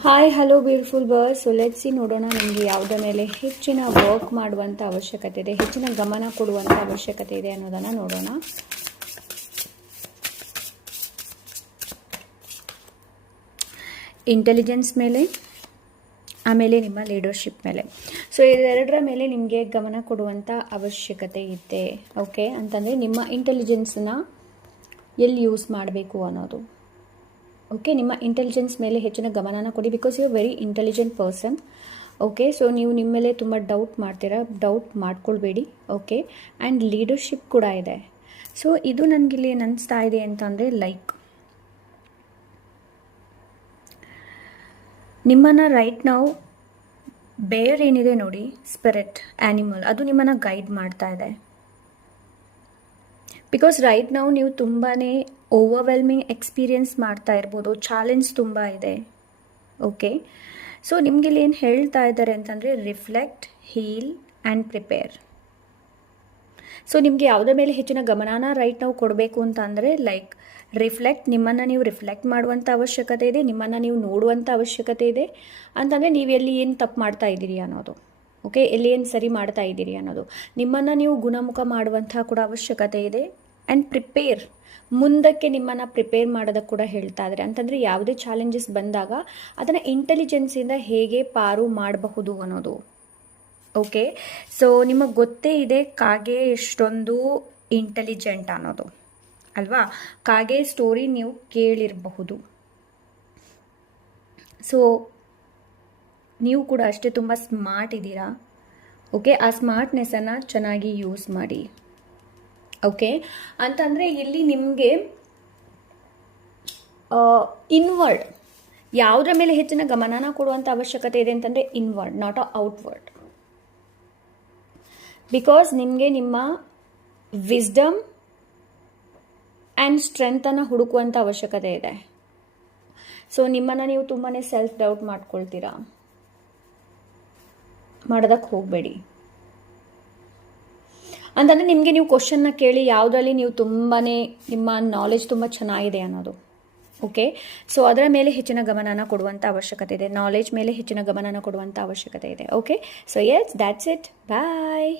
Hi hello beautiful birds. So let's see, ನೋಡೋಣ ನಿಮಗೆ ಯಾವುದರ ಮೇಲೆ ಹೆಚ್ಚಿನ ವರ್ಕ್ ಮಾಡುವಂಥ ಅವಶ್ಯಕತೆ ಇದೆ, ಹೆಚ್ಚಿನ ಗಮನ ಕೊಡುವಂಥ ಅವಶ್ಯಕತೆ ಇದೆ ಅನ್ನೋದನ್ನು ನೋಡೋಣ. ಇಂಟೆಲಿಜೆನ್ಸ್ ಮೇಲೆ, ಆಮೇಲೆ ನಿಮ್ಮ ಲೀಡರ್ಶಿಪ್ ಮೇಲೆ. ಸೊ ಇದೆರಡರ ಮೇಲೆ ನಿಮಗೆ ಗಮನ ಕೊಡುವಂಥ ಅವಶ್ಯಕತೆ ಇದೆ. ಓಕೆ ಅಂತಂದರೆ ನಿಮ್ಮ ಇಂಟೆಲಿಜೆನ್ಸನ್ನ ಎಲ್ಲಿ ಯೂಸ್ ಮಾಡಬೇಕು ಅನ್ನೋದು. ಓಕೆ, ನಿಮ್ಮ ಇಂಟೆಲಿಜೆನ್ಸ್ ಮೇಲೆ ಹೆಚ್ಚಿನ ಗಮನನ ಕೊಡಿ, because you are very intelligent person. Okay, so ನೀವು ನಿಮ್ಮ ಮೇಲೆ ತುಂಬ ಡೌಟ್ ಮಾಡ್ತೀರಾ, ಡೌಟ್ ಮಾಡ್ಕೊಳ್ಬೇಡಿ. ಓಕೆ, ಆ್ಯಂಡ್ ಲೀಡರ್ಶಿಪ್ ಕೂಡ ಇದೆ. ಸೊ ಇದು ನನಗಿಲ್ಲಿ ಏನು ಅನಿಸ್ತಾ ಇದೆ ಅಂತಂದರೆ, ಲೈಕ್ ನಿಮ್ಮನ್ನು ರೈಟ್ ನಾವು ಬೇರ್ ಏನಿದೆ ನೋಡಿ, ಸ್ಪಿರಿಟ್ ಆ್ಯನಿಮಲ್, ಅದು ನಿಮ್ಮನ್ನು ಗೈಡ್ ಮಾಡ್ತಾ ಇದೆ. ಬಿಕಾಸ್ ರೈಟ್ ನಾವು ನೀವು ತುಂಬಾ ಓವರ್ವೆಲ್ಮಿಂಗ್ ಎಕ್ಸ್ಪೀರಿಯನ್ಸ್ ಮಾಡ್ತಾ ಇರ್ಬೋದು, ಚಾಲೆಂಜ್ ತುಂಬ ಇದೆ. ಓಕೆ, ಸೊ ನಿಮಗಿಲ್ಲಿ ಏನು ಹೇಳ್ತಾ ಇದ್ದಾರೆ ಅಂತಂದರೆ, reflect, heal and prepare. So ನಿಮಗೆ ಯಾವುದ್ರ ಮೇಲೆ ಹೆಚ್ಚಿನ ಗಮನನ ರೈಟ್ ನಾವು ಕೊಡಬೇಕು ಅಂತ ಅಂದರೆ, ಲೈಕ್ ರಿಫ್ಲೆಕ್ಟ್, ನಿಮ್ಮನ್ನು ನೀವು ರಿಫ್ಲೆಕ್ಟ್ ಮಾಡುವಂಥ ಅವಶ್ಯಕತೆ ಇದೆ, ನಿಮ್ಮನ್ನು ನೀವು ನೋಡುವಂಥ ಅವಶ್ಯಕತೆ ಇದೆ. ಅಂತಂದರೆ ನೀವು ಎಲ್ಲಿ ಏನು ತಪ್ಪು ಮಾಡ್ತಾ ಇದ್ದೀರಿ ಅನ್ನೋದು. ಓಕೆ, ಎಲ್ಲಿ ಏನು ಸರಿ ಮಾಡ್ತಾ ಇದ್ದೀರಿ ಅನ್ನೋದು, ನಿಮ್ಮನ್ನು ನೀವು ಗುಣಮುಖ ಮಾಡುವಂಥ ಕೂಡ ಅವಶ್ಯಕತೆ ಇದೆ. ಆ್ಯಂಡ್ ಪ್ರಿಪೇರ್, ಮುಂದಕ್ಕೆ ನಿಮ್ಮನ್ನು ಪ್ರಿಪೇರ್ ಮಾಡೋದಕ್ಕೆ ಕೂಡ ಹೇಳ್ತಾ ಇದ್ದಾರೆ. ಅಂತಂದರೆ ಯಾವುದೇ ಚಾಲೆಂಜಸ್ ಬಂದಾಗ ಅದನ್ನು ಇಂಟೆಲಿಜೆನ್ಸಿಂದ ಹೇಗೆ ಪಾರು ಮಾಡಬಹುದು ಅನ್ನೋದು. ಓಕೆ, ಸೊ ನಿಮಗೆ ಗೊತ್ತೇ ಇದೆ ಕಾಗೆ ಎಷ್ಟೊಂದು ಇಂಟೆಲಿಜೆಂಟ್ ಅನ್ನೋದು ಅಲ್ವಾ. ಕಾಗೆ ಸ್ಟೋರಿ ನೀವು ಕೇಳಿರಬಹುದು. ಸೊ ನೀವು ಕೂಡ ಅಷ್ಟೇ ತುಂಬ ಸ್ಮಾರ್ಟ್ ಇದ್ದೀರಾ. ಓಕೆ, ಆ ಸ್ಮಾರ್ಟ್ನೆಸ್ಸನ್ನು ಚೆನ್ನಾಗಿ ಯೂಸ್ ಮಾಡಿ. ಓಕೆ, ಅಂತಂದರೆ ಇಲ್ಲಿ ನಿಮಗೆ ಇನ್ವರ್ಡ್ ಯಾವುದರ ಮೇಲೆ ಹೆಚ್ಚಿನ ಗಮನನ ಕೊಡುವಂಥ ಅವಶ್ಯಕತೆ ಇದೆ ಅಂತಂದರೆ, ಇನ್ವರ್ಡ್, ನಾಟ್ ಔಟ್ವರ್ಡ್. ಬಿಕಾಸ್ ನಿಮಗೆ ನಿಮ್ಮ ವಿಸ್ಡಮ್ ಆ್ಯಂಡ್ ಸ್ಟ್ರೆಂತನ್ನು ಹುಡುಕುವಂಥ ಅವಶ್ಯಕತೆ ಇದೆ. ಸೊ ನಿಮ್ಮನ್ನು ನೀವು ತುಂಬಾ ಸೆಲ್ಫ್ ಡೌಟ್ ಮಾಡ್ಕೊಳ್ತೀರಾ, ಮಾಡೋದಕ್ಕೆ ಹೋಗಬೇಡಿ. ಅಂತಂದರೆ ನಿಮಗೆ ನೀವು ಕ್ವಶನ್ನ ಕೇಳಿ ಯಾವುದರಲ್ಲಿ ನೀವು ತುಂಬಾ ನಿಮ್ಮ ನಾಲೆಜ್ ತುಂಬ ಚೆನ್ನಾಗಿದೆ ಅನ್ನೋದು. ಓಕೆ, ಸೊ ಅದರ ಮೇಲೆ ಹೆಚ್ಚಿನ ಗಮನನ ಕೊಡುವಂಥ ಅವಶ್ಯಕತೆ ಇದೆ, ನಾಲೆಜ್ ಮೇಲೆ ಹೆಚ್ಚಿನ ಗಮನನ ಕೊಡುವಂಥ ಅವಶ್ಯಕತೆ ಇದೆ. Okay, so yes, that's it, bye.